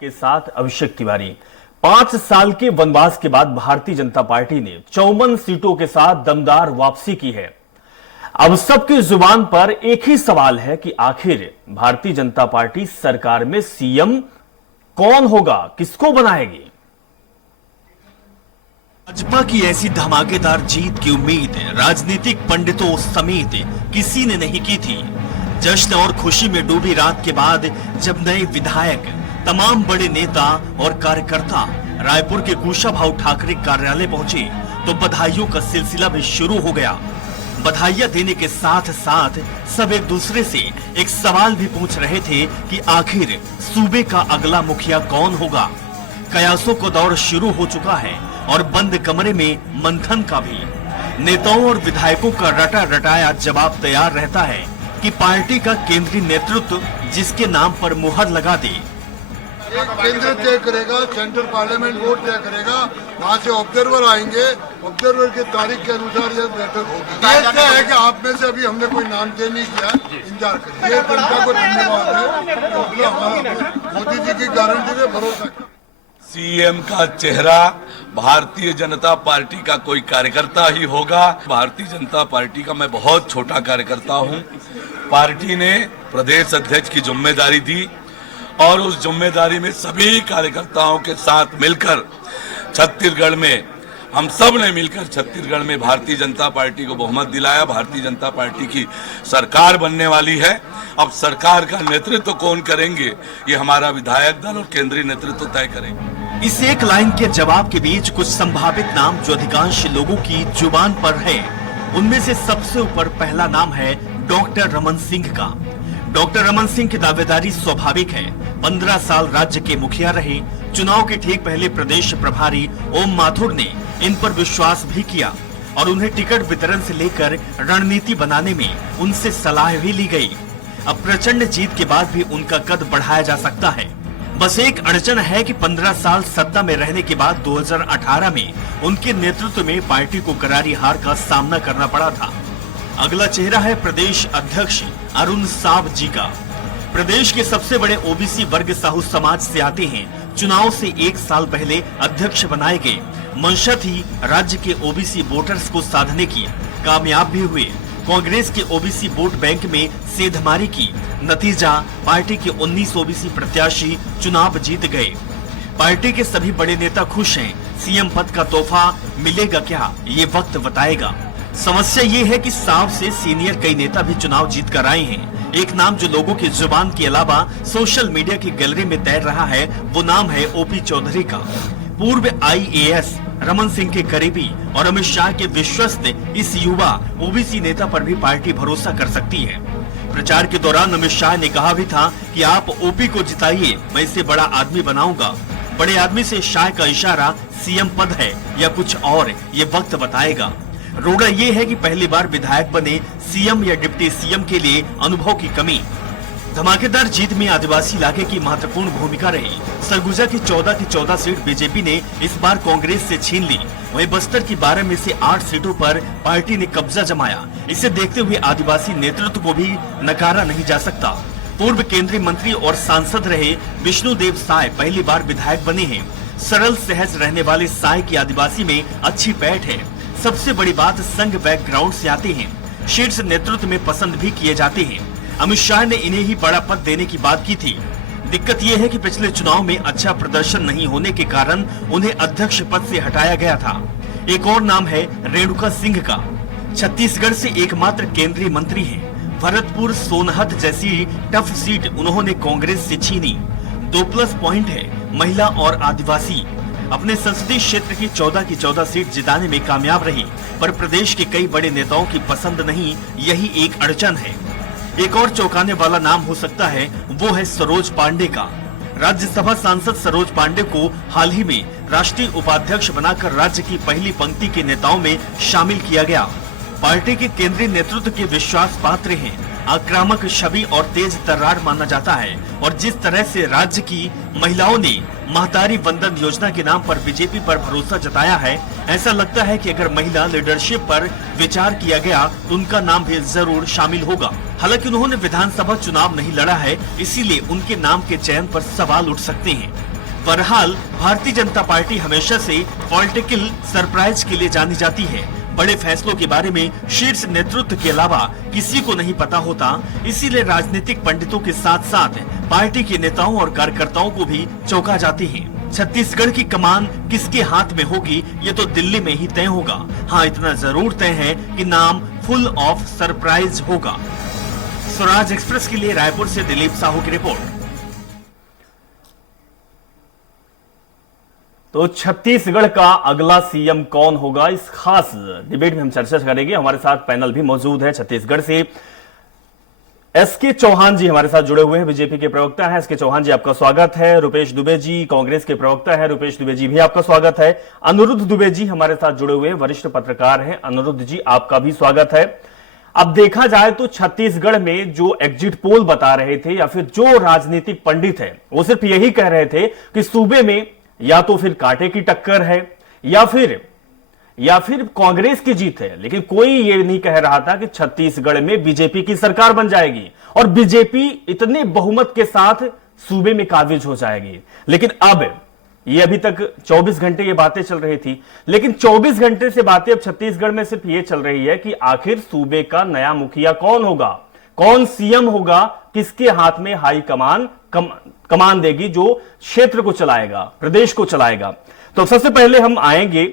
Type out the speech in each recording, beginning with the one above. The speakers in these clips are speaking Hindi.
के साथ अभिषेक तिवारी। 5 साल के वनवास के बाद भारतीय जनता पार्टी ने 54 सीटों के साथ दमदार वापसी की है। अब सबकी जुबान पर एक ही सवाल है कि आखिर भारतीय जनता पार्टी सरकार में सीएम कौन होगा, किसको बनाएगी। भाजपा की ऐसी धमाकेदार जीत की उम्मीद राजनीतिक पंडितों समेत किसी ने नहीं की थी। जश्न और खुशी में डूबी रात के बाद जब नए विधायक, तमाम बड़े नेता और कार्यकर्ता रायपुर के कुशाभाऊ ठाकरे कार्यालय पहुंचे तो बधाइयों का सिलसिला भी शुरू हो गया। बधाइयां देने के साथ साथ सब एक दूसरे से एक सवाल भी पूछ रहे थे कि आखिर सूबे का अगला मुखिया कौन होगा। कयासों का दौर शुरू हो चुका है और बंद कमरे में मंथन का भी। नेताओं और विधायकों का रटा रटाया जवाब तैयार रहता है कि पार्टी का केंद्रीय नेतृत्व जिसके नाम पर मुहर लगा दे। केंद्र तय करेगा, सेंट्रल पार्लियामेंट बोर्ड तय करेगा, वहाँ से ऑब्जर्वर आएंगे, ऑब्जर्वर की तारीख के अनुसार यह बैठक होगी। ये तय है कि आप में से अभी हमने कोई नाम तय नहीं किया, इंतजार करिए। ये जनता को धन्यवाद है, मोदी जी की गारंटी पे भरोसा। सीएम का चेहरा भारतीय जनता पार्टी का कोई कार्यकर्ता ही होगा। भारतीय जनता पार्टी का मैं बहुत छोटा कार्यकर्ता हूं। पार्टी ने प्रदेश अध्यक्ष की जिम्मेदारी दी और उस जिम्मेदारी में सभी कार्यकर्ताओं के साथ मिलकर छत्तीसगढ़ में हम सब ने मिलकर छत्तीसगढ़ में भारतीय जनता पार्टी को बहुमत दिलाया। भारतीय जनता पार्टी की सरकार बनने वाली है। अब सरकार का नेतृत्व कौन करेंगे, ये हमारा विधायक दल और केंद्रीय नेतृत्व तय करेंगे। इस एक लाइन के जवाब के बीच कुछ संभावित नाम जो अधिकांश लोगों की जुबान पर है। उनमें से सबसे ऊपर पहला नाम है डॉक्टर रमन सिंह का। डॉक्टर रमन सिंह की दावेदारी स्वाभाविक है। 15 साल राज्य के मुखिया रहे। चुनाव के ठीक पहले प्रदेश प्रभारी ओम माथुर ने इन पर विश्वास भी किया और उन्हें टिकट वितरण से लेकर रणनीति बनाने में उनसे सलाह भी ली गई। अब प्रचंड जीत के बाद भी उनका कद बढ़ाया जा सकता है। बस एक अड़चन है कि 15 साल सत्ता में रहने के बाद 2018 में उनके नेतृत्व में पार्टी को करारी हार का सामना करना पड़ा था। अगला चेहरा है प्रदेश अध्यक्ष अरुण साव जी का। प्रदेश के सबसे बड़े ओबीसी वर्ग साहू समाज से आते हैं। चुनाव से 1 साल पहले अध्यक्ष बनाए गए। मंशा थी राज्य के ओबीसी वोटर्स को साधने की, कामयाब भी हुए। कांग्रेस के ओबीसी वोट बैंक में सेधमारी की, नतीजा पार्टी के 19 ओबीसी प्रत्याशी चुनाव जीत गए। पार्टी के सभी बड़े नेता खुश हैं। सीएम पद का तोहफा मिलेगा क्या, ये वक्त बताएगा। समस्या ये है कि साव से सीनियर कई नेता भी चुनाव जीत कर आए हैं। एक नाम जो लोगों की जुबान के अलावा सोशल मीडिया की गैलरी में तैर रहा है वो नाम है ओपी चौधरी का। पूर्व आईएएस, रमन सिंह के करीबी और अमित शाह के विश्वस्त इस युवा ओबीसी नेता पर भी पार्टी भरोसा कर सकती है। प्रचार के दौरान अमित शाह ने कहा भी था कि आप ओपी को जिताइए, मैं इसे बड़ा आदमी बनाऊंगा। बड़े आदमी से शाह का इशारा सीएम पद है या कुछ और, ये वक्त बताएगा। रोड़ा ये है कि पहली बार विधायक बने सीएम या डिप्टी सीएम के लिए अनुभव की कमी। धमाकेदार जीत में आदिवासी इलाके की महत्वपूर्ण भूमिका रही। सरगुजा की 14 सीट बीजेपी ने इस बार कांग्रेस से छीन ली। वहीं बस्तर की 12 में से 8 सीटों पर पार्टी ने कब्जा जमाया। इसे देखते हुए आदिवासी नेतृत्व को भी नकारा नहीं जा सकता। पूर्व केंद्रीय मंत्री और सांसद रहे विष्णुदेव साय पहली बार विधायक बने हैं। सरल सहज रहने वाले साय की आदिवासी में अच्छी पैठ है। सबसे बड़ी बात, संघ बैकग्राउंड से आते हैं। शीर्ष नेतृत्व में पसंद भी किए जाते हैं। अमित शाह ने इन्हें ही बड़ा पद देने की बात की थी। दिक्कत यह है कि पिछले चुनाव में अच्छा प्रदर्शन नहीं होने के कारण उन्हें अध्यक्ष पद से हटाया गया था। एक और नाम है रेणुका सिंह का। छत्तीसगढ़ से एकमात्र केंद्रीय मंत्री हैं। भरतपुर सोनहत जैसी टफ सीट उन्होंने कांग्रेस से छीनी। 2+ पॉइंट है, महिला और आदिवासी। अपने संसदीय क्षेत्र की 14 सीट जिताने में कामयाब रही, पर प्रदेश के कई बड़े नेताओं की पसंद नहीं, यही एक अड़चन है। एक और चौंकाने वाला नाम हो सकता है, वो है सरोज पांडे का। राज्यसभा सांसद सरोज पांडे को हाल ही में राष्ट्रीय उपाध्यक्ष बनाकर राज्य की पहली पंक्ति के नेताओं में शामिल किया गया। पार्टी के केंद्रीय नेतृत्व के विश्वास पात्र हैं। आक्रामक छवि और तेज तर्रार माना जाता है और जिस तरह से राज्य की महिलाओं ने महतारी वंदन योजना के नाम पर बीजेपी पर भरोसा जताया है, ऐसा लगता है कि अगर महिला लीडरशिप पर विचार किया गया तो उनका नाम भी जरूर शामिल होगा। हालांकि उन्होंने विधानसभा चुनाव नहीं लड़ा है, इसीलिए उनके नाम के चयन पर सवाल उठ सकते हैं। बहरहाल भारतीय जनता पार्टी हमेशा से पॉलिटिकल सरप्राइज के लिए जानी जाती है। बड़े फैसलों के बारे में शीर्ष नेतृत्व के अलावा किसी को नहीं पता होता, इसीलिए राजनीतिक पंडितों के साथ साथ पार्टी के नेताओं और कार्यकर्ताओं को भी चौंका जाती है। छत्तीसगढ़ की कमान किसके हाथ में होगी ये तो दिल्ली में ही तय होगा। हाँ, इतना जरूर तय है कि नाम फुल ऑफ सरप्राइज होगा। स्वराज एक्सप्रेस के लिए रायपुर से दिलीप साहू की रिपोर्ट। तो छत्तीसगढ़ का अगला सीएम कौन होगा, इस खास डिबेट में हम चर्चा करेंगे। हमारे साथ पैनल भी मौजूद है। छत्तीसगढ़ से एसके चौहान जी हमारे साथ जुड़े हुए हैं, बीजेपी के प्रवक्ता हैं। एसके चौहान जी, आपका स्वागत है। रुपेश दुबे जी कांग्रेस के प्रवक्ता है। रुपेश दुबे जी भी आपका स्वागत है। अनिरुद्ध दुबे जी हमारे साथ जुड़े हुए हैं, वरिष्ठ पत्रकार हैं। अनिरुद्ध जी, आपका भी स्वागत है। अब देखा जाए तो छत्तीसगढ़ में जो एग्जिट पोल बता रहे थे या फिर जो राजनीतिक पंडित है वो सिर्फ यही कह रहे थे कि सूबे में या तो फिर कांटे की टक्कर है या फिर कांग्रेस की जीत है, लेकिन कोई ये नहीं कह रहा था कि छत्तीसगढ़ में बीजेपी की सरकार बन जाएगी और बीजेपी इतने बहुमत के साथ सूबे में काबिज हो जाएगी। लेकिन अब ये अभी तक 24 घंटे ये बातें चल रही थी, लेकिन 24 घंटे से बातें अब छत्तीसगढ़ में सिर्फ ये चल रही है कि आखिर सूबे का नया मुखिया कौन होगा, कौन सीएम होगा, किसके हाथ में हाई कमान देगी जो क्षेत्र को चलाएगा, प्रदेश को चलाएगा। तो सबसे पहले हम आएंगे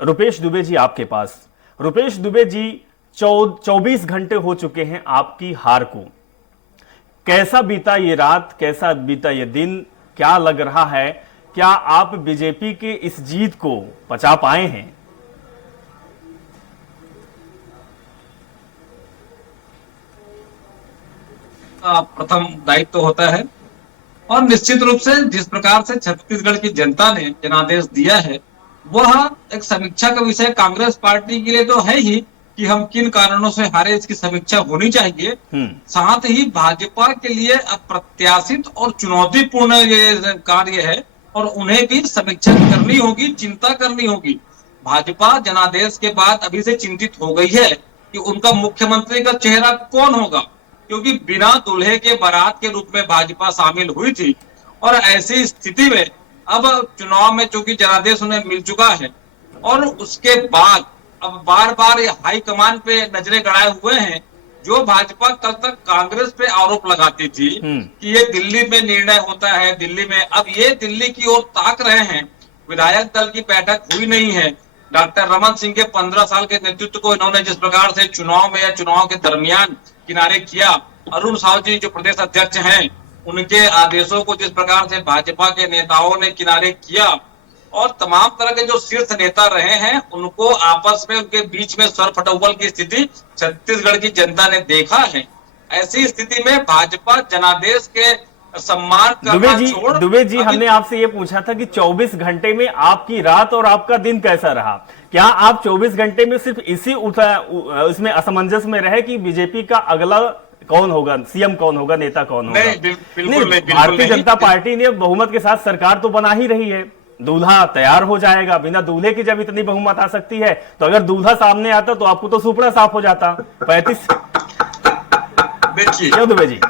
रुपेश दुबे जी आपके पास। रुपेश दुबे जी, 24 घंटे हो चुके हैं आपकी हार को। कैसा बीता ये रात, कैसा बीता ये दिन, क्या लग रहा है, क्या आप बीजेपी के इस जीत को पचा पाए हैं? प्रथम दायित्व होता है और निश्चित रूप से जिस प्रकार से छत्तीसगढ़ की जनता ने जनादेश दिया है वह एक समीक्षा का विषय कांग्रेस पार्टी के लिए तो है ही कि हम किन कारणों से हारे, इसकी समीक्षा होनी चाहिए। साथ ही भाजपा के लिए अप्रत्याशित और चुनौतीपूर्ण ये कार्य है और उन्हें भी समीक्षा करनी होगी, चिंता करनी होगी। भाजपा जनादेश के बाद अभी से चिंतित हो गई है कि उनका मुख्यमंत्री का चेहरा कौन होगा, क्योंकि बिना दूल्हे के बारात के रूप में भाजपा शामिल हुई थी और ऐसी स्थिति में अब चुनाव में चूंकि जनादेश उन्हें मिल चुका है और उसके बाद अब बार बार हाई कमान पे नजरें गड़ाए हुए हैं। जो भाजपा कल तक कांग्रेस पे आरोप लगाती थी कि ये दिल्ली में निर्णय होता है, दिल्ली में, अब ये दिल्ली की ओर ताक रहे हैं। विधायक दल की बैठक हुई नहीं है। डॉक्टर रमन सिंह के 15 साल के नेतृत्व को इन्होंने जिस प्रकार से चुनाव में या चुनाव के दरमियान किनारे किया, अरुण साहू जी जो प्रदेश अध्यक्ष हैं उनके आदेशों को जिस प्रकार से भाजपा के नेताओं ने किनारे किया और तमाम तरह के जो शीर्ष नेता रहे हैं उनको आपस में उनके बीच में स्वर फटोवल की स्थिति छत्तीसगढ़ की जनता ने देखा है। ऐसी स्थिति में भाजपा जनादेश के सम्मान करना छोड़ दुबे जी हमने आपसे ये पूछा था कि 24 घंटे में आपकी रात और आपका दिन कैसा रहा। क्या आप 24 घंटे में सिर्फ इसमें असमंजस में रहे कि बीजेपी का अगला कौन होगा, सीएम कौन होगा, नेता कौन होगा? नहीं, भारतीय जनता पार्टी ने बहुमत के साथ सरकार तो बना ही रही है, दूल्हा तैयार हो जाएगा। बिना दूल्हे की जब इतनी बहुमत आ सकती है तो अगर दूल्हा सामने आता तो आपको तो सुपड़ा साफ हो जाता। 35 देखिए दुबे जी,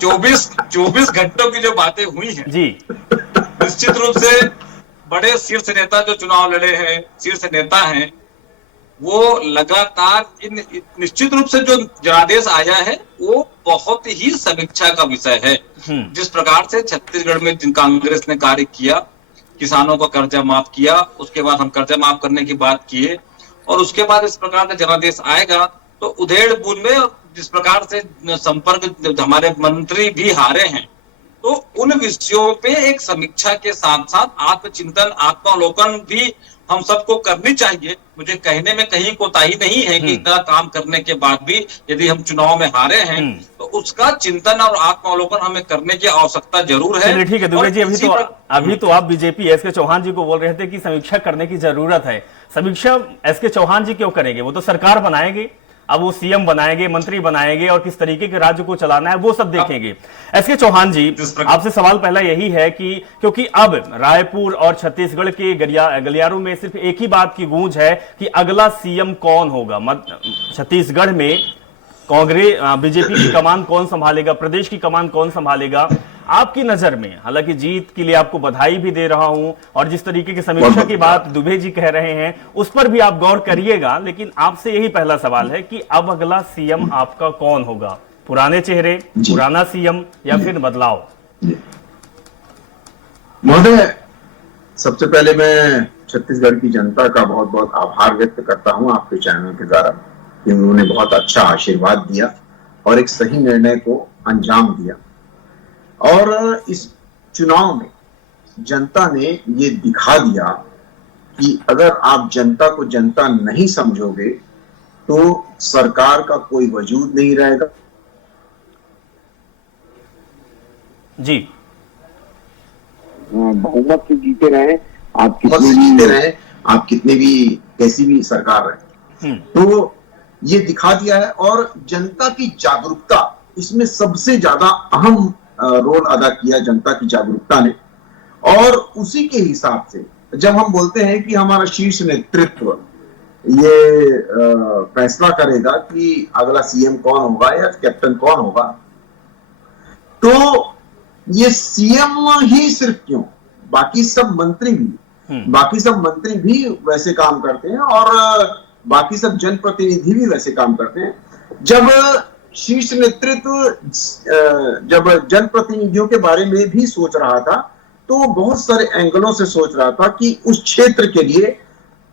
24 घंटों की जो बातें हुई हैं जी, निश्चित रूप से बड़े शीर्ष नेता जो चुनाव लड़े हैं, शीर्ष नेता हैं, वो लगातार निश्चित रूप से जो जनादेश आया है वो बहुत ही समीक्षा का विषय है। जिस प्रकार से छत्तीसगढ़ में कांग्रेस ने कार्य किया, किसानों का कर्जा माफ किया, उसके बाद हम कर्जा माफ करने की बात किए और उसके बाद इस प्रकार का जनादेश आएगा तो उधेड़ बूंद में जिस प्रकार से संपर्क हमारे मंत्री भी हारे हैं, तो उन विषयों पे एक समीक्षा के साथ साथ आत्मचिंतन, आत्मावलोकन भी हम सबको करनी चाहिए। मुझे कहने में कहीं कोताही नहीं है कि इतना काम करने के बाद भी यदि हम चुनाव में हारे हैं तो उसका चिंतन और आत्मावलोकन हमें करने की आवश्यकता जरूर है। ठीक है दुबे जी, अभी तो आप बीजेपी एसके चौहान जी को बोल रहे थे कि समीक्षा करने की जरूरत है। समीक्षा एसके चौहान जी क्यों करेंगे? वो तो सरकार बनाएंगे, अब वो सीएम बनाएंगे, मंत्री बनाएंगे और किस तरीके के राज्य को चलाना है वो सब देखेंगे। एसके चौहान जी, आपसे सवाल पहला यही है कि क्योंकि अब रायपुर और छत्तीसगढ़ के गलियारों में सिर्फ एक ही बात की गूंज है कि अगला सीएम कौन होगा। छत्तीसगढ़ में कांग्रेस बीजेपी की कमान कौन संभालेगा, प्रदेश की कमान कौन संभालेगा, आपकी नजर में, हालांकि जीत के लिए आपको बधाई भी दे रहा हूं और जिस तरीके की समीक्षा की बात दुबे जी कह रहे हैं उस पर भी आप गौर करिएगा, लेकिन आपसे यही पहला सवाल है कि अब अगला सीएम आपका कौन होगा? पुराने चेहरे, पुराना सीएम या फिर बदलाव? महोदय, सबसे पहले मैं छत्तीसगढ़ की जनता का बहुत बहुत आभार व्यक्त करता हूं आपके चैनल के द्वारा कि उन्होंने बहुत अच्छा आशीर्वाद दिया और एक सही निर्णय को अंजाम दिया। और इस चुनाव में जनता ने ये दिखा दिया कि अगर आप जनता को जनता नहीं समझोगे तो सरकार का कोई वजूद नहीं रहेगा। जी, बहुमत से जीते रहे आप, कितने जीते रहे आप, कितने भी कैसी भी सरकार रहे, तो ये दिखा दिया है। और जनता की जागरूकता, इसमें सबसे ज्यादा अहम रोल अदा किया जनता की जागरूकता ने। और उसी के हिसाब से जब हम बोलते हैं कि हमारा शीर्ष नेतृत्व ये फैसला करेगा कि अगला सीएम कौन होगा या कैप्टन कौन होगा, तो ये सीएम ही सिर्फ क्यों, बाकी सब मंत्री भी वैसे काम करते हैं और बाकी सब जनप्रतिनिधि भी वैसे काम करते हैं। जब शीर्ष नेतृत्व जब जनप्रतिनिधियों के बारे में भी सोच रहा था तो वो बहुत सारे एंगलों से सोच रहा था कि उस क्षेत्र के लिए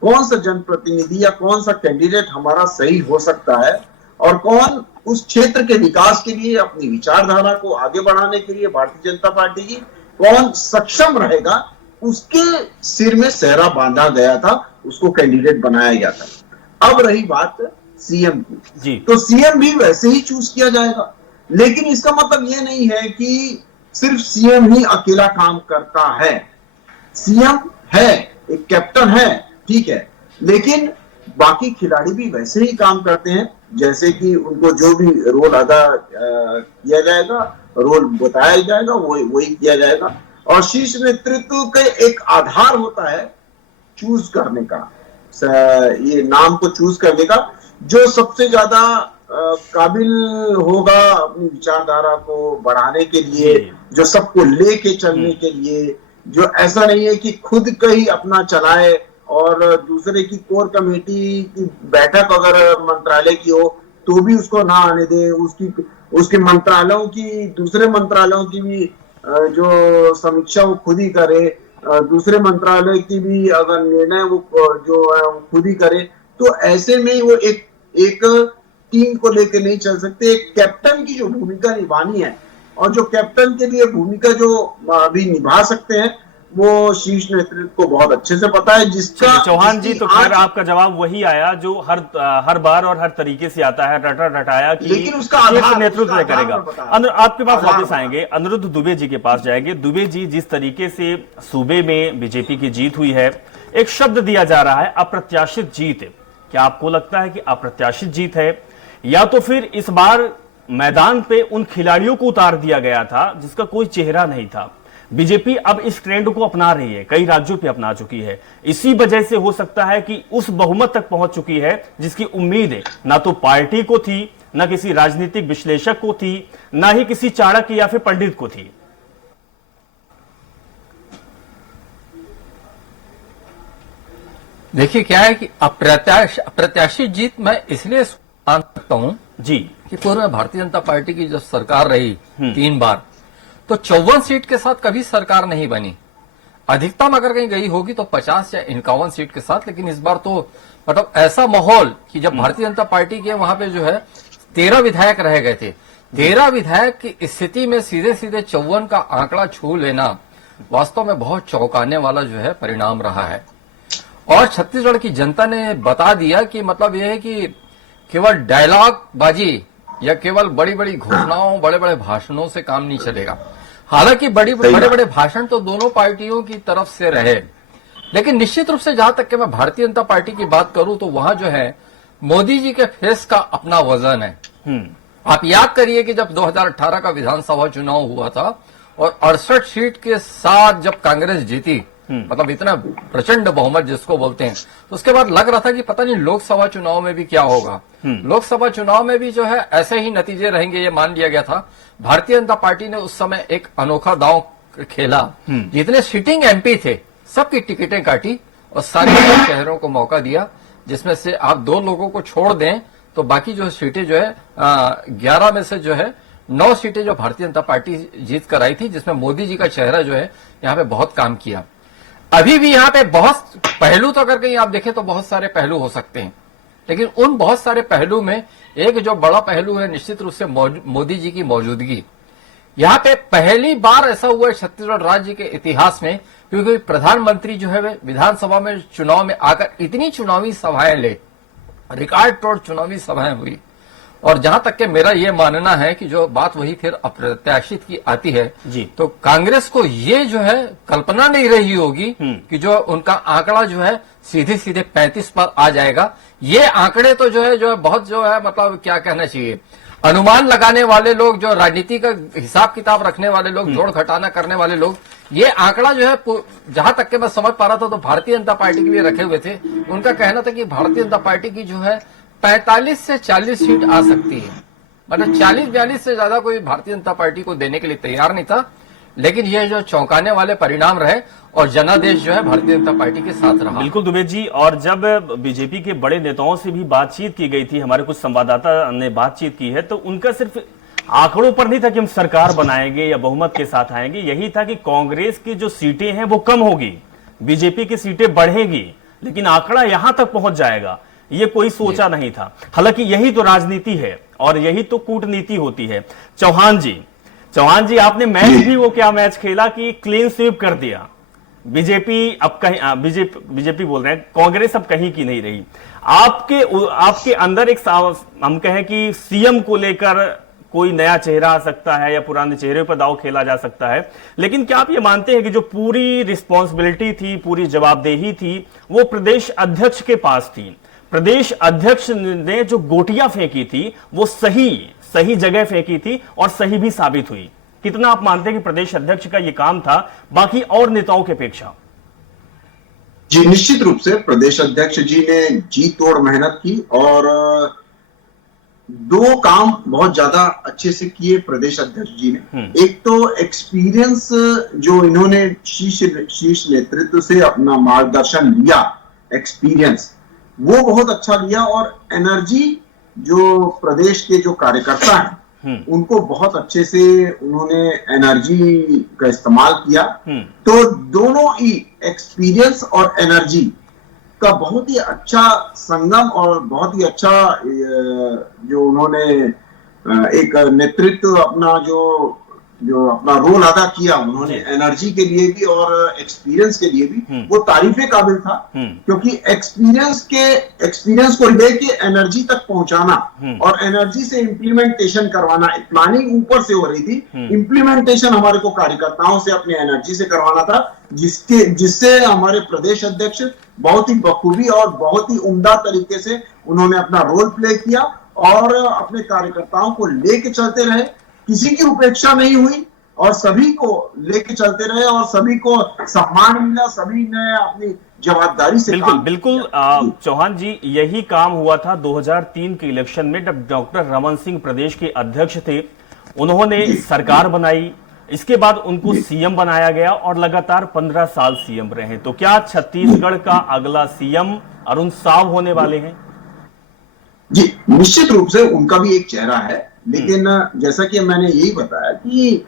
कौन सा जनप्रतिनिधि या कौन सा कैंडिडेट हमारा सही हो सकता है और कौन उस क्षेत्र के विकास के लिए, अपनी विचारधारा को आगे बढ़ाने के लिए भारतीय जनता पार्टी की कौन सक्षम रहेगा, उसके सिर में सेहरा बांधा गया था, उसको कैंडिडेट बनाया गया था। अब रही बात सीएम की, तो सीएम भी वैसे ही चूज किया जाएगा, लेकिन इसका मतलब यह नहीं है कि सिर्फ सीएम ही अकेला काम करता है। सीएम है, एक कैप्टन है, ठीक है, लेकिन बाकी खिलाड़ी भी वैसे ही काम करते हैं जैसे कि उनको जो भी रोल अदा किया जाएगा, रोल बताया जाएगा, वही किया जाएगा। और शीर्ष नेतृत्व का एक आधार होता है चूज करने का, ये नाम को चूज करने का, जो सबसे ज्यादा काबिल होगा अपनी विचारधारा को बढ़ाने के लिए, जो सबको लेके चलने के लिए, जो ऐसा नहीं है कि खुद का ही अपना चलाए और दूसरे की कोर कमेटी की बैठक अगर मंत्रालय की हो तो भी उसको ना आने दे, उसके मंत्रालयों की, दूसरे मंत्रालयों की भी जो समीक्षा वो खुद ही करे, दूसरे मंत्रालय की भी अगर निर्णय वो जो है वो खुद ही करे, तो ऐसे में वो एक टीम को लेकर नहीं चल सकते। एक कैप्टन की जो भूमिका निभानी है और जो कैप्टन के लिए भूमिका जो अभी निभा सकते हैं वो शीर्ष नेतृत्व को बहुत अच्छे से पता है। जिसका चौहान जी, तो खैर आपका जवाब वही आया जो हर बार और हर तरीके से आता है, रटाया कि लेकिन उसका आधार नेतृत्व तय करेगा। आपके पास वापस आएंगे, अनिरुद्ध दुबे जी के पास जाएंगे। दुबे जी, जिस तरीके से सूबे में बीजेपी की जीत हुई है, एक शब्द दिया जा रहा है अप्रत्याशित जीत, क्या आपको लगता है कि अप्रत्याशित जीत है या तो फिर इस बार मैदान पे उन खिलाड़ियों को उतार दिया गया था जिसका कोई चेहरा नहीं था? बीजेपी अब इस ट्रेंड को अपना रही है, कई राज्यों पे अपना चुकी है, इसी वजह से हो सकता है कि उस बहुमत तक पहुंच चुकी है जिसकी उम्मीद ना तो पार्टी को थी, ना किसी राजनीतिक विश्लेषक को थी, ना ही किसी चाणक्य या फिर पंडित को थी। देखिए क्या है कि अप्रत्याशित जीत मैं इसलिए मान सकता हूं जी कि पूर्व में भारतीय जनता पार्टी की जब सरकार रही 3 बार, तो 54 सीट के साथ कभी सरकार नहीं बनी। अधिकतम अगर कहीं गई होगी तो 50 या 51 सीट के साथ, लेकिन इस बार तो मतलब ऐसा माहौल कि जब भारतीय जनता पार्टी के वहां पे जो है 13 विधायक रह गए थे, 13 विधायक की स्थिति में सीधे 54 का आंकड़ा छू लेना वास्तव में बहुत चौंकाने वाला जो है परिणाम रहा है। और छत्तीसगढ़ की जनता ने बता दिया कि मतलब यह है कि केवल डायलॉग बाजी या केवल बड़ी बड़ी घोषणाओं, बड़े बड़े भाषणों से काम नहीं चलेगा। हालांकि बड़े बड़े भाषण तो दोनों पार्टियों की तरफ से रहे, लेकिन निश्चित रूप से जहां तक कि मैं भारतीय जनता पार्टी की बात करूं तो वहां जो है मोदी जी के फेस का अपना वजन है। आप याद करिए कि जब 2018 का विधानसभा चुनाव हुआ था और 68 सीट के साथ जब कांग्रेस जीती मतलब इतना प्रचंड बहुमत जिसको बोलते हैं। तो उसके बाद लग रहा था कि पता नहीं लोकसभा चुनाव में भी क्या होगा। लोकसभा चुनाव में भी जो है ऐसे ही नतीजे रहेंगे ये मान लिया गया था। भारतीय जनता पार्टी ने उस समय एक अनोखा दांव खेला। जितने सिटिंग एमपी थे सबकी टिकटें काटी और सारे शहरों को मौका दिया, जिसमें से आप 2 लोगों को छोड़ दें तो बाकी जो सीटें जो है 11 में से जो है 9 सीटें जो भारतीय जनता पार्टी जीत कर आई थी, जिसमें मोदी जी का चेहरा जो है यहाँ पे बहुत काम किया। अभी भी यहाँ पे बहुत पहलू तो अगर कहीं आप देखें तो बहुत सारे पहलू हो सकते हैं, लेकिन उन बहुत सारे पहलू में एक जो बड़ा पहलू है निश्चित रूप से मोदी जी की मौजूदगी। यहाँ पे पहली बार ऐसा हुआ है छत्तीसगढ़ राज्य के इतिहास में, क्योंकि प्रधानमंत्री जो है वे विधानसभा में चुनाव में आकर इतनी चुनावी सभाएं ले, रिकॉर्ड तोड़ चुनावी सभाएं हुई। और जहां तक के मेरा यह मानना है कि जो बात वही फिर अप्रत्याशित की आती है जी, तो कांग्रेस को ये जो है कल्पना नहीं रही होगी कि जो उनका आंकड़ा जो है सीधे सीधे 35 पर आ जाएगा। ये आंकड़े तो जो है बहुत जो है मतलब क्या कहना चाहिए, अनुमान लगाने वाले लोग, जो राजनीति का हिसाब किताब रखने वाले लोग, जोड़ घटाना करने वाले लोग, ये आंकड़ा जो है जहां तक के मैं समझ पा रहा था तो भारतीय जनता पार्टी के लिए रखे हुए थे। उनका कहना था कि भारतीय जनता पार्टी की जो है 45 से 40 सीट आ सकती है, मतलब 40-42 से ज्यादा कोई भारतीय जनता पार्टी को देने के लिए तैयार नहीं था। लेकिन ये जो चौंकाने वाले परिणाम रहे और जनादेश जो है भारतीय जनता पार्टी के साथ रहा। बिल्कुल दुबे जी, और जब बीजेपी के बड़े नेताओं से भी बातचीत की गई थी, हमारे कुछ संवाददाता ने बातचीत की है, तो उनका सिर्फ आंकड़ों पर नहीं था कि हम सरकार बनाएंगे या बहुमत के साथ आएंगे, यही था कि कांग्रेस की जो सीटें हैं वो कम होगी, बीजेपी की सीटें बढ़ेगी, लेकिन आंकड़ा यहां तक पहुंच जाएगा ये कोई सोचा नहीं था। हालांकि यही तो राजनीति है और यही तो कूटनीति होती है। चौहान जी आपने मैच भी वो क्या मैच खेला कि क्लीन स्वीप कर दिया। बीजेपी अब कहीं बीजेपी बोल रहे हैं, कांग्रेस अब कहीं की नहीं रही। आपके अंदर एक हम कहें कि सीएम को लेकर कोई नया चेहरा आ सकता है या पुराने चेहरे पर दांव खेला जा सकता है, लेकिन क्या आप ये मानते हैं कि जो पूरी रिस्पॉन्सिबिलिटी थी, पूरी जवाबदेही थी, वो प्रदेश अध्यक्ष के पास थी? प्रदेश अध्यक्ष ने जो गोटियां फेंकी थी वो सही जगह फेंकी थी और सही भी साबित हुई। कितना आप मानते हैं कि प्रदेश अध्यक्ष का ये काम था बाकी और नेताओं की अपेक्षा? जी निश्चित रूप से प्रदेश अध्यक्ष जी ने जी तोड़ मेहनत की और 2 काम बहुत ज्यादा अच्छे से किए प्रदेश अध्यक्ष जी ने। एक तो एक्सपीरियंस जो इन्होंने शीर्ष नेतृत्व से अपना मार्गदर्शन लिया, एक्सपीरियंस वो बहुत अच्छा लिया, और एनर्जी जो प्रदेश के जो कार्यकर्ता हैं उनको बहुत अच्छे से उन्होंने एनर्जी का इस्तेमाल किया। तो दोनों ही एक्सपीरियंस और एनर्जी का बहुत ही अच्छा संगम और बहुत ही अच्छा जो उन्होंने एक नेतृत्व अपना जो अपना रोल अदा किया उन्होंने, एनर्जी के लिए भी और एक्सपीरियंस के लिए भी, वो तारीफे काबिल था। क्योंकि एक्सपीरियंस को लेके एनर्जी तक पहुंचाना और एनर्जी से इंप्लीमेंटेशन करवाना, प्लानिंग ऊपर से हो रही थी, इंप्लीमेंटेशन हमारे को कार्यकर्ताओं से अपने एनर्जी से करवाना था, जिससे हमारे प्रदेश अध्यक्ष बहुत ही बखूबी और बहुत ही उम्दा तरीके से उन्होंने अपना रोल प्ले किया और अपने कार्यकर्ताओं को लेके चलते रहे। किसी की उपेक्षा नहीं हुई और सभी को लेके चलते रहे और सभी को सम्मान मिला, सभी ने अपनी जवाबदारी से बिल्कुल चौहान जी, यही काम हुआ था 2003 के इलेक्शन में, जब डॉक्टर रमन सिंह प्रदेश के अध्यक्ष थे। उन्होंने सरकार बनाई, इसके बाद उनको सीएम बनाया गया और लगातार 15 साल सीएम रहे। तो क्या छत्तीसगढ़ का अगला सीएम अरुण साव होने वाले हैं? जी निश्चित रूप से उनका भी एक चेहरा है, लेकिन जैसा कि मैंने यही बताया कि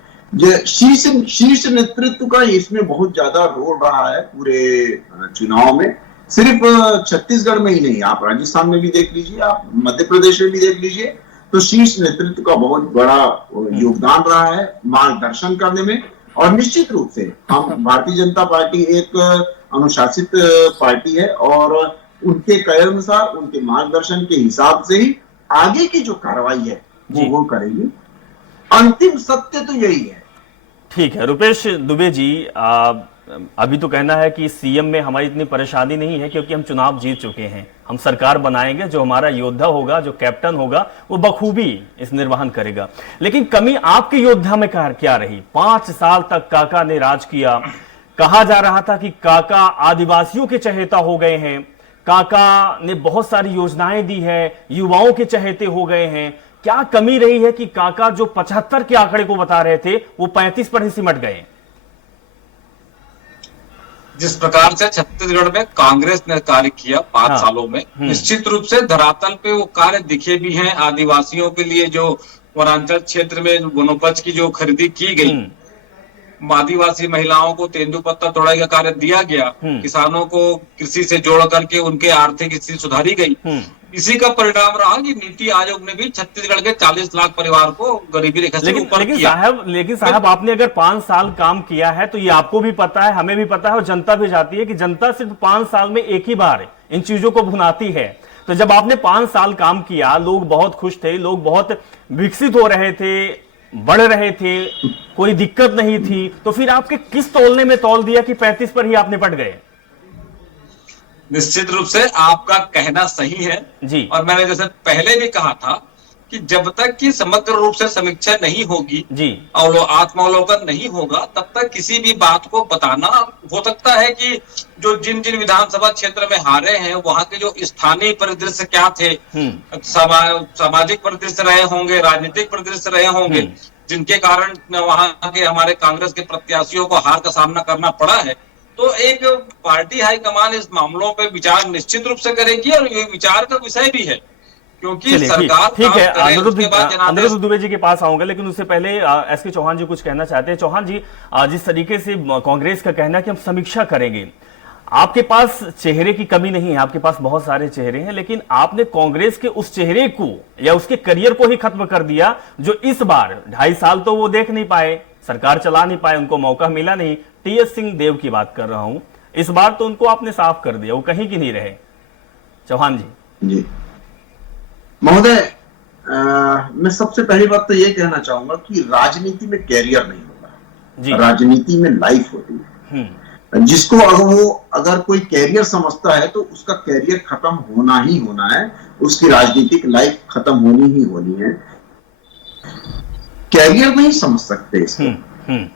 शीर्ष नेतृत्व का इसमें बहुत ज्यादा रोल रहा है पूरे चुनाव में। सिर्फ छत्तीसगढ़ में ही नहीं, आप राजस्थान में भी देख लीजिए, आप मध्य प्रदेश में भी देख लीजिए, तो शीर्ष नेतृत्व का बहुत बड़ा योगदान रहा है मार्गदर्शन करने में। और निश्चित रूप से हम भारतीय जनता पार्टी एक अनुशासित पार्टी है और उनके कहे अनुसार, उनके मार्गदर्शन के हिसाब से ही आगे की जो कार्रवाई है वो करेगी। अंतिम सत्य तो यही है। ठीक है रुपेश दुबे जी, अभी तो कहना है कि सीएम में हमारी इतनी परेशानी नहीं है क्योंकि हम चुनाव जीत चुके हैं, हम सरकार बनाएंगे, जो हमारा योद्धा होगा, जो कैप्टन होगा, वो बखूबी इस निर्वहन करेगा। लेकिन कमी आपके योद्धा में क्या रही? 5 साल तक काका ने राज किया, कहा जा रहा था कि काका आदिवासियों के चहेता हो गए हैं, काका ने बहुत सारी योजनाएं दी है, युवाओं के चहेते हो गए हैं। क्या कमी रही है कि काका जो 75 के आंकड़े को बता रहे थे वो 35 पर ही सिमट गए? जिस प्रकार से छत्तीसगढ़ में कांग्रेस ने कार्य किया 5 सालों में, निश्चित रूप से धरातल पे वो कार्य दिखे भी हैं। आदिवासियों के लिए जो वनांचल क्षेत्र में वनोपज की जो खरीदी की गई, आदिवासी महिलाओं को तेंदुपत्ता तोड़ाई का कार्य दिया गया, किसानों को कृषि से जोड़ करके उनके आर्थिक स्थिति सुधारी गई। इसी का परिणाम रहा कि नीति आयोग ने भी छत्तीसगढ़ के 40 लाख परिवार को गरीबी रेखा से ऊपर किया। लेकिन साहब आपने अगर 5 साल काम किया है तो ये आपको भी पता है, हमें भी पता है और जनता भी जाती है कि जनता सिर्फ 5 साल में एक ही बार इन चीजों को भुनाती है। तो जब आपने 5 साल काम किया, लोग बहुत खुश थे, लोग बहुत विकसित हो रहे थे, बढ़ रहे थे, कोई दिक्कत नहीं थी, तो फिर आपके किस तौलने में तौल दिया कि 35 पर ही आप निपट गए? निश्चित रूप से आपका कहना सही है जी। और मैंने जैसे पहले भी कहा था कि जब तक कि समग्र रूप से समीक्षा नहीं होगी जी, और आत्मावलोकन नहीं होगा, तब तक किसी भी बात को बताना हो सकता है कि जो जिन जिन विधानसभा क्षेत्र में हारे हैं वहां के जो स्थानीय परिदृश्य क्या थे, सामाजिक परिदृश्य रहे होंगे, राजनीतिक परिदृश्य रहे होंगे, जिनके कारण वहां के हमारे कांग्रेस के प्रत्याशियों को हार का सामना करना पड़ा है। तो एक पार्टी हाईकमान इस मामलों पे विचार निश्चित रूप से करेगी और ये विचार का विषय भी है, क्योंकि सरकार ठीक है। अनिरुद्ध दुबे जी के पास आऊंगा, लेकिन उससे पहले एसके चौहान जी कुछ कहना चाहते हैं। चौहान जी, जिस तरीके से कांग्रेस का कहना है कि हम समीक्षा करेंगे, आपके पास चेहरे की कमी नहीं है, आपके पास बहुत सारे चेहरे हैं, लेकिन आपने कांग्रेस के उस चेहरे को या उसके करियर को ही खत्म कर दिया जो इस बार 2.5 साल तो वो देख नहीं पाए, सरकार चला नहीं पाए, उनको मौका मिला नहीं। टीएस सिंहदेव की बात कर रहा हूं, इस बार तो उनको आपने साफ कर दिया, वो कहीं की नहीं रहे। चौहान जी। महोदय, मैं सबसे पहली बात तो ये कहना चाहूंगा कि राजनीति में कैरियर नहीं होता, राजनीति में लाइफ होती है। जिसको अगर कोई कैरियर समझता है तो उसका कैरियर खत्म होना ही होना है, उसकी राजनीतिक लाइफ खत्म होनी ही होनी है। कैरियर नहीं समझ सकते इसको।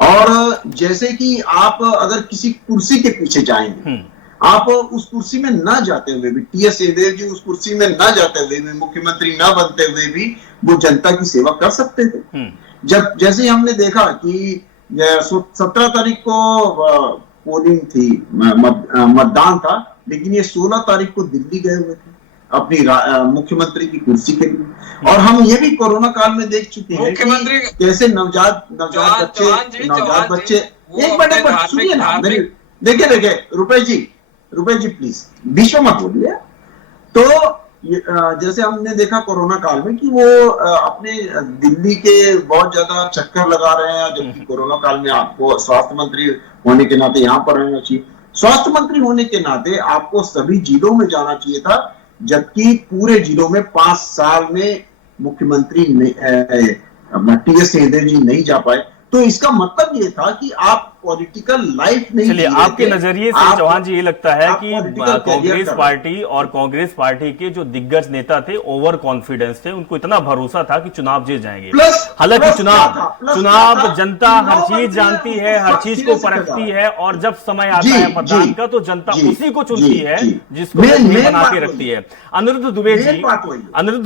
और जैसे कि आप अगर किसी कुर्सी के पीछे जाएंगे, आप उस कुर्सी में न जाते हुए भी, टीएस सिंहदेव जी उस कुर्सी में न जाते हुए भी, मुख्यमंत्री न बनते हुए भी वो जनता की सेवा कर सकते थे। जब जैसे हमने देखा कि 17 तारीख को पोलिंग थी, मतदान था, लेकिन ये 16 तारीख को दिल्ली गए हुए थे अपनी मुख्यमंत्री की कुर्सी के लिए। और हम ये भी कोरोना काल में देख चुके हैं कि कैसे नवजात बच्चे एक मिनट सुनिए ना, देखिए रुपए जी प्लीज बीच में मत बोलिए। तो जैसे हमने देखा कोरोना काल में कि वो अपने दिल्ली के बहुत ज्यादा चक्कर लगा रहे हैं, जबकि कोरोना काल में आपको स्वास्थ्य मंत्री होने के नाते यहाँ पर रहना चाहिए। स्वास्थ्य मंत्री होने के नाते आपको सभी जिलों में जाना चाहिए था, जबकि पूरे जिलों में 5 साल में मुख्यमंत्री टीएस सिंहदेव जी नहीं जा पाए। तो इसका मतलब ये था कि आप पॉलिटिकल लाइफ नहीं। चलिए, आपके नजरिए से चौहान जी ये लगता है कि कांग्रेस पार्टी और कांग्रेस पार्टी के जो दिग्गज नेता थे ओवर कॉन्फिडेंस थे, उनको इतना भरोसा था कि चुनाव जीत जाएंगे। हालांकि चुनाव जनता हर चीज जानती है, हर चीज को परखती है, और जब समय आता है मतदान का तो जनता उसी को चुनती है जिसको बना के रखती है। अनिरुद्ध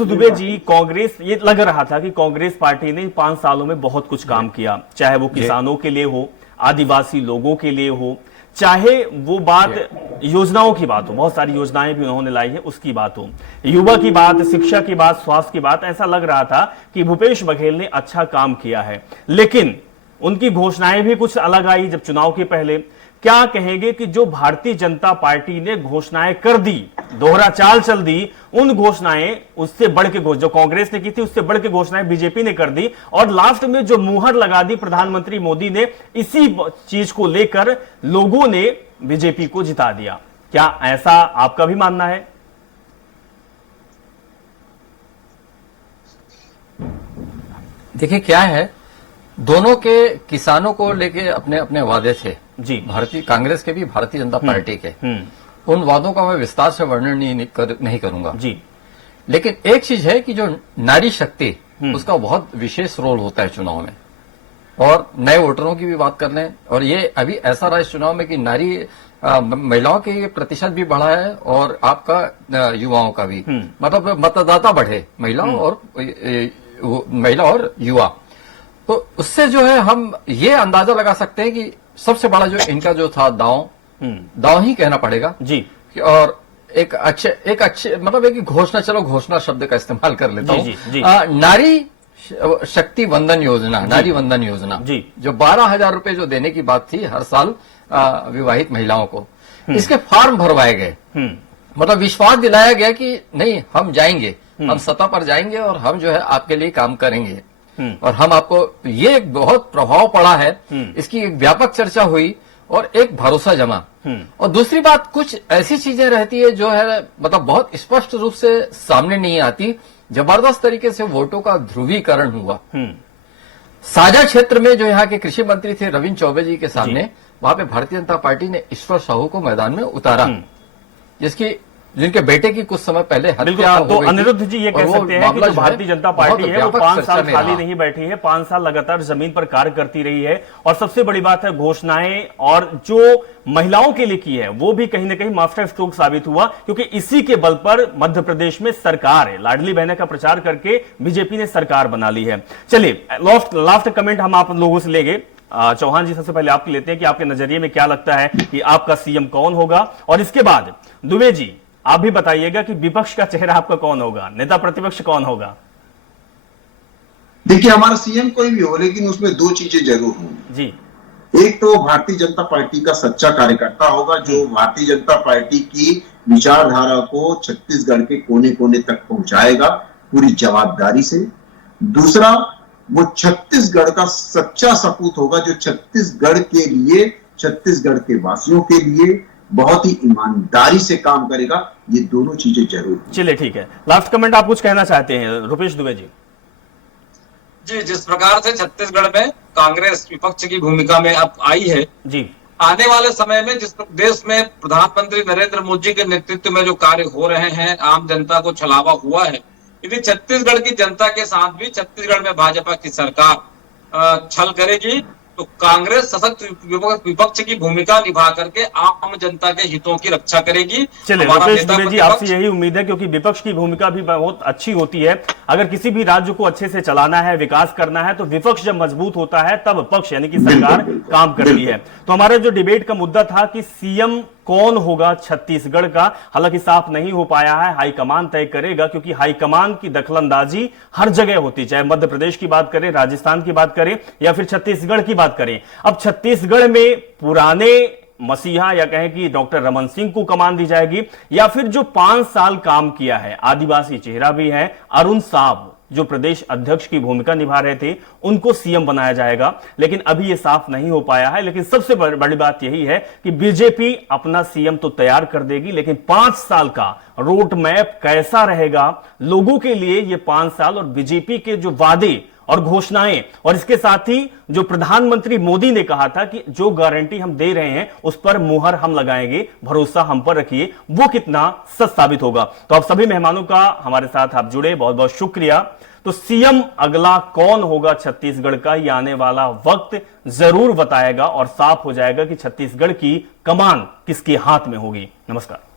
दुबे जी, कांग्रेस, ये लग रहा था कि कांग्रेस पार्टी ने 5 सालों में बहुत कुछ काम किया, चाहे वो किसानों के लिए हो, आदिवासी लोगों के लिए हो, चाहे वो बात योजनाओं की बात हो, बहुत सारी योजनाएं भी उन्होंने लाई है उसकी बात हो, युवा की बात, शिक्षा की बात, स्वास्थ्य की बात, ऐसा लग रहा था कि भूपेश बघेल ने अच्छा काम किया है। लेकिन उनकी घोषणाएं भी कुछ अलग आई जब चुनाव के पहले। क्या कहेंगे कि जो भारतीय जनता पार्टी ने घोषणाएं कर दी, दोहरा चाल चल दी, उन घोषणाएं उससे बढ़ के जो कांग्रेस ने की थी उससे बढ़ के घोषणाएं बीजेपी ने कर दी, और लास्ट में जो मुहर लगा दी प्रधानमंत्री मोदी ने, इसी चीज को लेकर लोगों ने बीजेपी को जिता दिया। क्या ऐसा आपका भी मानना है? देखिए क्या है, दोनों के किसानों को लेके अपने अपने वादे थे जी, भारतीय कांग्रेस के भी, भारतीय जनता पार्टी के। उन वादों का मैं विस्तार से वर्णन नहीं करूंगा जी। लेकिन एक चीज है कि जो नारी शक्ति, उसका बहुत विशेष रोल होता है चुनाव में। और नए वोटरों की भी बात कर लें, और ये अभी ऐसा रहा इस चुनाव में कि महिलाओं के प्रतिशत भी बढ़ा है और आपका युवाओं का भी, मतलब मतदाता बढ़े, महिला और युवा। तो उससे जो है हम ये अंदाजा लगा सकते हैं कि सबसे बड़ा जो इनका जो था दांव ही कहना पड़ेगा जी। और एक अच्छे मतलब एक घोषणा शब्द का इस्तेमाल कर लेता हूं, नारी शक्ति वंदन योजना, नारी वंदन योजना जी, जो 12,000 रुपए जो देने की बात थी हर साल विवाहित महिलाओं को, इसके फॉर्म भरवाए गए। मतलब विश्वास दिलाया गया कि नहीं, हम जाएंगे, हम सत्ता पर जाएंगे और हम जो है आपके लिए काम करेंगे, और हम आपको, ये एक बहुत प्रभाव पड़ा है, इसकी एक व्यापक चर्चा हुई और एक भरोसा जमा। और दूसरी बात, कुछ ऐसी चीजें रहती है जो है मतलब बहुत स्पष्ट रूप से सामने नहीं आती। जबरदस्त तरीके से वोटों का ध्रुवीकरण हुआ। साझा क्षेत्र में जो यहाँ के कृषि मंत्री थे रविंद्र चौबे जी के सामने, वहां पे भारतीय जनता पार्टी ने ईश्वर साहू को मैदान में उतारा, जिनके बेटे की कुछ समय पहले हत्या हो तो गई थी। अनिरुद्ध जी ये कह सकते हैं कि जो भारतीय जनता पार्टी है वो 5 साल खाली नहीं बैठी है, 5 साल लगातार जमीन पर कार्य करती रही है, और सबसे बड़ी बात है घोषणाएं और जो महिलाओं के लिए की है वो भी कहीं ना कहीं मास्टर स्ट्रोक साबित हुआ, क्योंकि इसी के बल पर मध्य प्रदेश में सरकार है, लाडली बहना का प्रचार करके बीजेपी ने सरकार बना ली है। चलिए लास्ट कमेंट हम आप लोगों से लेंगे। चौहान जी, सबसे पहले आपके लेते हैं कि आपके नजरिए में क्या लगता है कि आपका सीएम कौन होगा, और इसके बाद दुबे जी आप भी बताइएगा कि विपक्ष का चेहरा आपका कौन होगा, नेता प्रतिपक्ष कौन होगा। देखिए, हमारा सीएम कोई भी हो, लेकिन उसमें 2 चीजें जरूर होंगी जी। एक तो भारतीय जनता पार्टी का सच्चा कार्यकर्ता होगा, जो भारतीय जनता पार्टी की विचारधारा को छत्तीसगढ़ के कोने कोने तक पहुंचाएगा पूरी जवाबदारी से। दूसरा, वो छत्तीसगढ़ का सच्चा सपूत होगा, जो छत्तीसगढ़ के लिए, छत्तीसगढ़ के वासियों के लिए बहुत ही ईमानदारी से काम करेगा। ये दोनों चीजें जरूर। चलिए ठीक है, लास्ट कमेंट आप कुछ कहना चाहते हैं रुपेश दुबे जी। जी, जिस प्रकार से छत्तीसगढ़ में कांग्रेस विपक्ष की भूमिका में अब आई है जी, आने वाले समय में जिस देश में प्रधानमंत्री नरेंद्र मोदी के नेतृत्व में जो कार्य हो रहे हैं, आम जनता को छलावा हुआ है, यदि छत्तीसगढ़ की जनता के साथ भी छत्तीसगढ़ में भाजपा की सरकार छल करेगी तो कांग्रेस सशक्त विपक्ष की भूमिका निभा करके आम जनता के हितों की रक्षा करेगी। चलिए रुपेश दुबे जी, आपसे यही उम्मीद है, क्योंकि विपक्ष की भूमिका भी बहुत अच्छी होती है। अगर किसी भी राज्य को अच्छे से चलाना है, विकास करना है, तो विपक्ष जब मजबूत होता है तब पक्ष यानी कि सरकार काम करती है। तो हमारा जो डिबेट का मुद्दा था कि सीएम कौन होगा छत्तीसगढ़ का, हालांकि साफ नहीं हो पाया है, हाईकमान तय करेगा, क्योंकि हाईकमान की दखलंदाजी हर जगह होती, चाहे मध्य प्रदेश की बात करें, राजस्थान की बात करें या फिर छत्तीसगढ़ की बात करें। अब छत्तीसगढ़ में पुराने मसीहा या कहें कि डॉक्टर रमन सिंह को कमान दी जाएगी, या फिर जो 5 साल काम किया है, आदिवासी चेहरा भी है, अरुण साहब जो प्रदेश अध्यक्ष की भूमिका निभा रहे थे, उनको सीएम बनाया जाएगा। लेकिन अभी यह साफ नहीं हो पाया है। लेकिन सबसे बड़ी बात यही है कि बीजेपी अपना सीएम तो तैयार कर देगी, लेकिन 5 साल का रोड मैप कैसा रहेगा लोगों के लिए, ये 5 साल और बीजेपी के जो वादे और घोषणाएं, और इसके साथ ही जो प्रधानमंत्री मोदी ने कहा था कि जो गारंटी हम दे रहे हैं उस पर मुहर हम लगाएंगे, भरोसा हम पर रखिए, वो कितना सच साबित होगा। तो आप सभी मेहमानों का हमारे साथ आप जुड़े, बहुत बहुत शुक्रिया। तो सीएम अगला कौन होगा छत्तीसगढ़ का, ये आने वाला वक्त जरूर बताएगा और साफ हो जाएगा कि छत्तीसगढ़ की कमान किसके हाथ में होगी। नमस्कार।